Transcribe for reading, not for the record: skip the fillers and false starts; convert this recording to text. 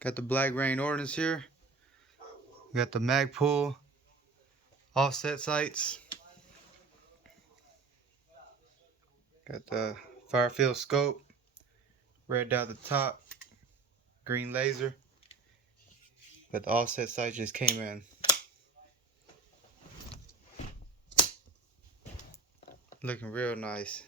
Got the blackrain ordnance here. We got the magpul offset sights. Got the fire field scope. Red dot at the top. Green laser. But the offset sight just came in. Looking real nice.